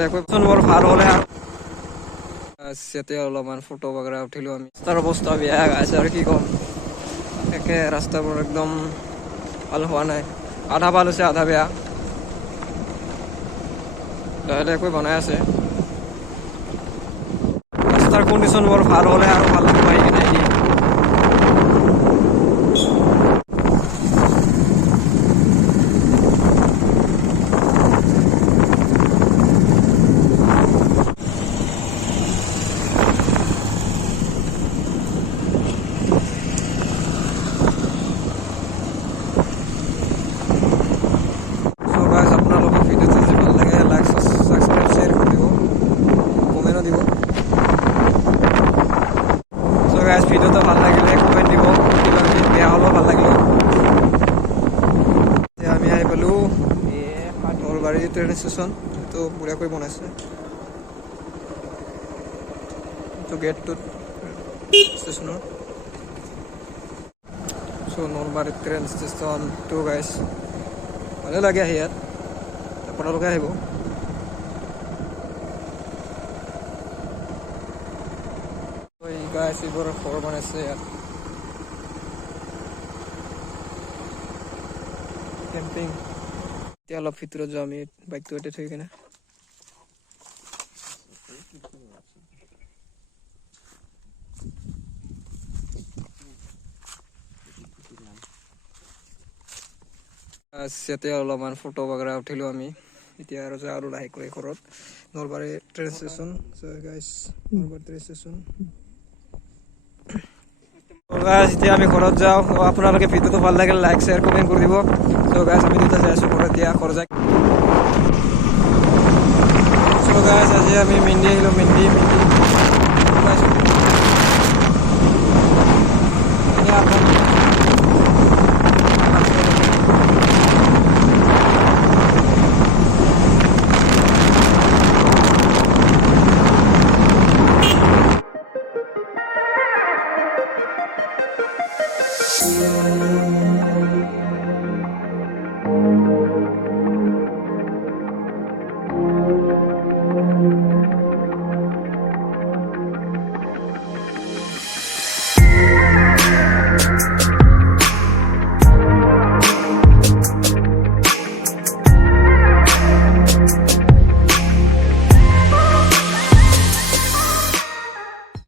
বৰ ভাল হ'লে আৰু এতিয়া অলপমান ফটো বাগেৰা উঠিলোঁ আমি। ৰাস্তাৰ অৱস্থা বেয়া আছে আৰু কি ক'ম, একে ৰাস্তাবোৰ একদম ভাল হোৱা নাই, আধা ভাল হৈছে আধা বেয়া, লাহে লাহে বনাই আছে। ৰাস্তাৰ কণ্ডিশ্যন বৰ ভাল হ'লে আৰু ভাল লাগিব আহি কিনে আহি। আপোনালোকৰ ভিডিঅ'টো যদি ভাল লাগে লাইক ছাবস্ক্ৰাইব শ্বেয়াৰ কৰি দিব, কমেণ্টও দিব। চ' গাইজ ভিডিঅ'টো ভাল লাগিলে কমেণ্ট দিব, কিবা বেয়া হ'লেও ভাল লাগিলে। এতিয়া আমি আহি পালোঁ নলবাৰী ট্ৰেইন ষ্টেচন, এইটো বঢ়িয়াকৈ বনাইছে এইটো গেটটোত ষ্টেচনৰ। চ' নলবাৰী ট্ৰেইন ষ্টেচনটো গাইজ ভালে লাগে আহি ইয়াত, আপোনালোকে আহিব। গাইজ এইবোৰ ঘৰ বনাইছে ইয়াত, কেম্পিং। এতিয়া অলপ ভিতৰত যাওঁ আমি বাইকটো ইয়াতে থৈ কিনে। ইয়াতে অলপমান ফটো বাগেৰা উঠিলোঁ আমি। এতিয়া আৰু যাওঁ আৰু লাহেকৈ ঘৰত, Nalbari train station. Guys Nalbari train station. এতিয়া আমি ঘৰত যাওঁ। আপোনালোকে ভিডিঅ'টো ভাল লাগিলে লাইক শ্বেয়াৰ কমেণ্ট কৰি দিব। চ' গাইজ আমি দুটা যাই আছোঁ ঘৰত, এতিয়া ঘৰ যাই। চ' গাইজ আজি আমি মেণ্ডি আহিলোঁ, মেণ্ডি